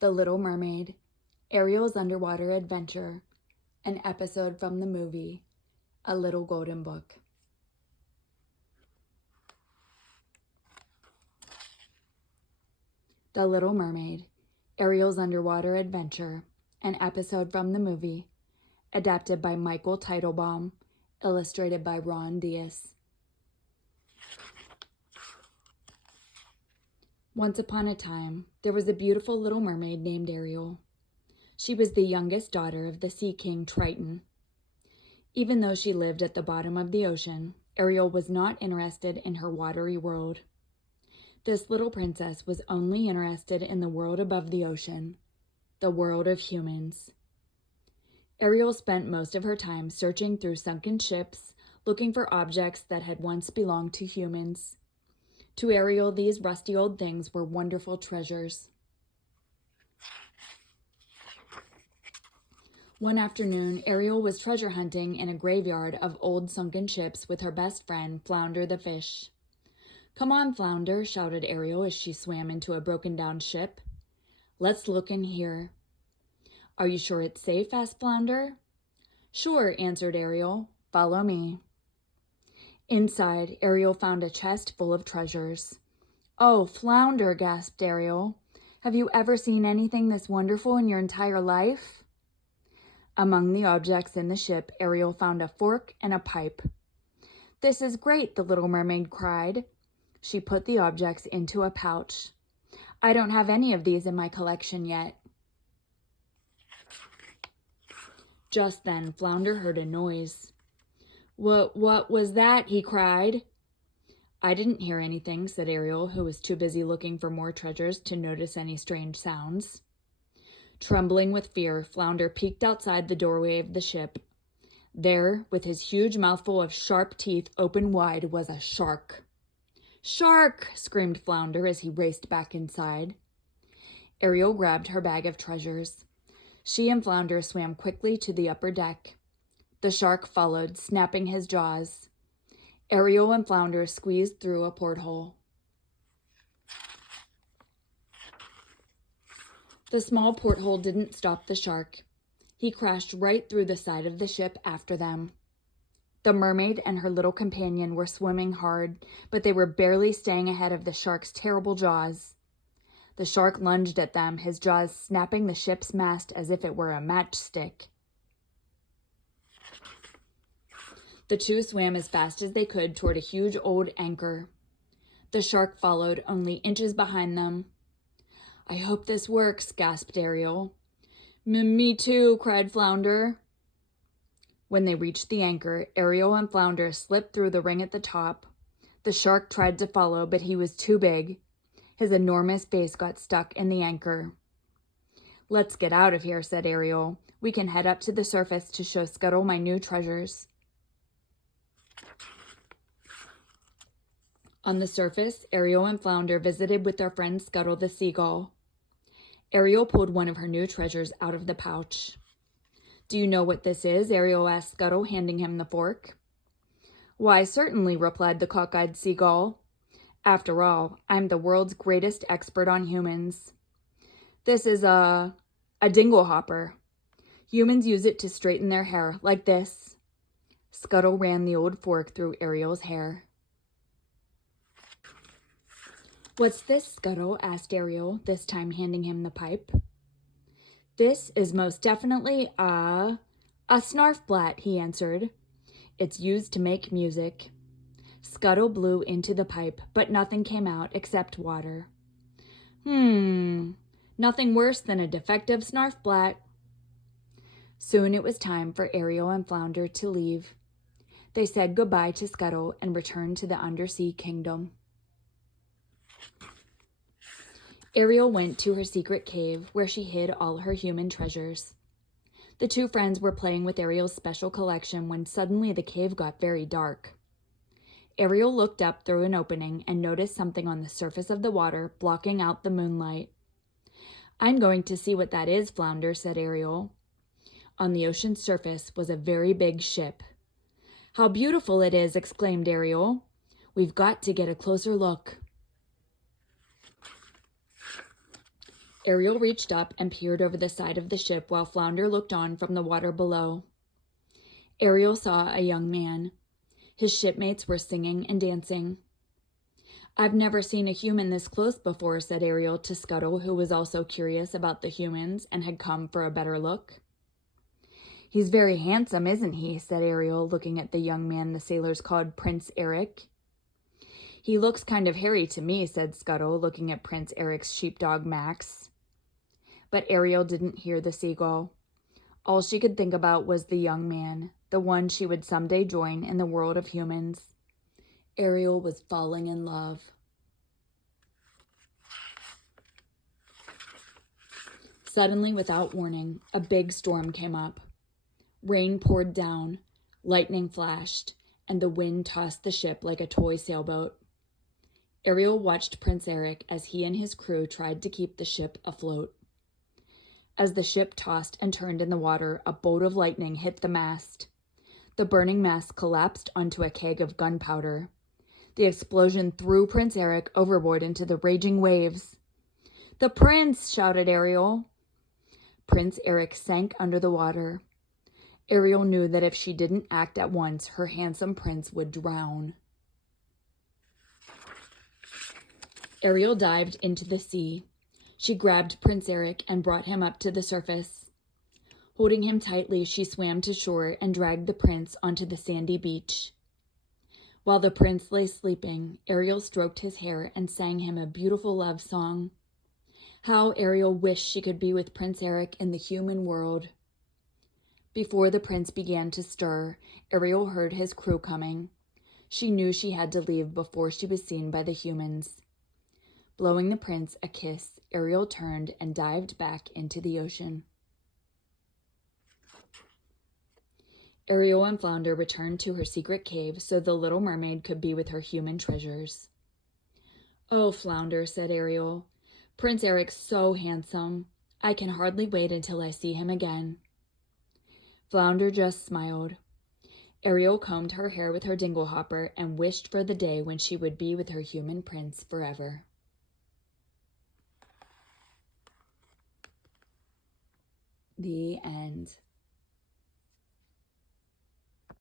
The Little Mermaid, Ariel's Underwater Adventure, an episode from the movie, A Little Golden Book. The Little Mermaid, Ariel's Underwater Adventure, an episode from the movie, adapted by Teitelbaum, illustrated by Ron Diaz. Once upon a time, there was a beautiful little mermaid named Ariel. She was the youngest daughter of the Sea King Triton. Even though she lived at the bottom of the ocean, Ariel was not interested in her watery world. This little princess was only interested in the world above the ocean, the world of humans. Ariel spent most of her time searching through sunken ships, looking for objects that had once belonged to humans. To Ariel, these rusty old things were wonderful treasures. One afternoon, Ariel was treasure hunting in a graveyard of old sunken ships with her best friend, Flounder the fish. "Come on, Flounder," shouted Ariel as she swam into a broken-down ship. "Let's look in here." "Are you sure it's safe?" asked Flounder. "Sure," answered Ariel. "Follow me." Inside, Ariel found a chest full of treasures. "Oh, Flounder," gasped Ariel. "Have you ever seen anything this wonderful in your entire life?" Among the objects in the ship, Ariel found a fork and a pipe. "This is great," the little mermaid cried. She put the objects into a pouch. "I don't have any of these in my collection yet." Just then, Flounder heard a noise. What was that?" he cried. "I didn't hear anything," said Ariel, who was too busy looking for more treasures to notice any strange sounds. Trembling with fear, Flounder peeked outside the doorway of the ship. There, with his huge mouthful of sharp teeth open wide, was a shark. "Shark!" screamed Flounder as he raced back inside. Ariel grabbed her bag of treasures. She and Flounder swam quickly to the upper deck. The shark followed, snapping his jaws. Ariel and Flounder squeezed through a porthole. The small porthole didn't stop the shark. He crashed right through the side of the ship after them. The mermaid and her little companion were swimming hard, but they were barely staying ahead of the shark's terrible jaws. The shark lunged at them, his jaws snapping the ship's mast as if it were a matchstick. The two swam as fast as they could toward a huge old anchor. The shark followed, only inches behind them. "I hope this works," gasped Ariel. Me too," cried Flounder. When they reached the anchor, Ariel and Flounder slipped through the ring at the top. The shark tried to follow, but he was too big. His enormous face got stuck in the anchor. "Let's get out of here," said Ariel. "We can head up to the surface to show Scuttle my new treasures." On the surface, Ariel and Flounder visited with their friend Scuttle the seagull. Ariel pulled one of her new treasures out of the pouch. "Do you know what this is?" Ariel asked Scuttle, handing him the fork. "Why, certainly," replied the cockeyed seagull. "After all, I'm the world's greatest expert on humans. This is a dingle hopper. Humans use it to straighten their hair, like this." Scuttle ran the old fork through Ariel's hair. "What's this, Scuttle?" asked Ariel, this time handing him the pipe. "This is most definitely a snarfblat," he answered. "It's used to make music." Scuttle blew into the pipe, but nothing came out except water. Nothing worse than a defective snarfblat." Soon it was time for Ariel and Flounder to leave. They said goodbye to Scuttle and returned to the undersea kingdom. Ariel went to her secret cave, where she hid all her human treasures. The two friends were playing with Ariel's special collection when suddenly the cave got very dark. Ariel looked up through an opening and noticed something on the surface of the water, blocking out the moonlight. "I'm going to see what that is, Flounder," said Ariel. On the ocean's surface was a very big ship. "How beautiful it is!" exclaimed Ariel. "We've got to get a closer look." Ariel reached up and peered over the side of the ship while Flounder looked on from the water below. Ariel saw a young man. His shipmates were singing and dancing. "I've never seen a human this close before," said Ariel to Scuttle, who was also curious about the humans and had come for a better look. "He's very handsome, isn't he?" said Ariel, looking at the young man the sailors called Prince Eric. "He looks kind of hairy to me," said Scuttle, looking at Prince Eric's sheepdog Max. But Ariel didn't hear the seagull. All she could think about was the young man, the one she would someday join in the world of humans. Ariel was falling in love. Suddenly, without warning, a big storm came up. Rain poured down, lightning flashed, and the wind tossed the ship like a toy sailboat. Ariel watched Prince Eric as he and his crew tried to keep the ship afloat. As the ship tossed and turned in the water, a bolt of lightning hit the mast. The burning mast collapsed onto a keg of gunpowder. The explosion threw Prince Eric overboard into the raging waves. "The prince!" shouted Ariel. Prince Eric sank under the water. Ariel knew that if she didn't act at once, her handsome prince would drown. Ariel dived into the sea. She grabbed Prince Eric and brought him up to the surface. Holding him tightly, she swam to shore and dragged the prince onto the sandy beach. While the prince lay sleeping, Ariel stroked his hair and sang him a beautiful love song. How Ariel wished she could be with Prince Eric in the human world. Before the prince began to stir, Ariel heard his crew coming. She knew she had to leave before she was seen by the humans. Blowing the prince a kiss, Ariel turned and dived back into the ocean. Ariel and Flounder returned to her secret cave so the little mermaid could be with her human treasures. "Oh, Flounder," said Ariel, "Prince Eric's so handsome. I can hardly wait until I see him again." Flounder just smiled. Ariel combed her hair with her dinglehopper and wished for the day when she would be with her human prince forever. The end.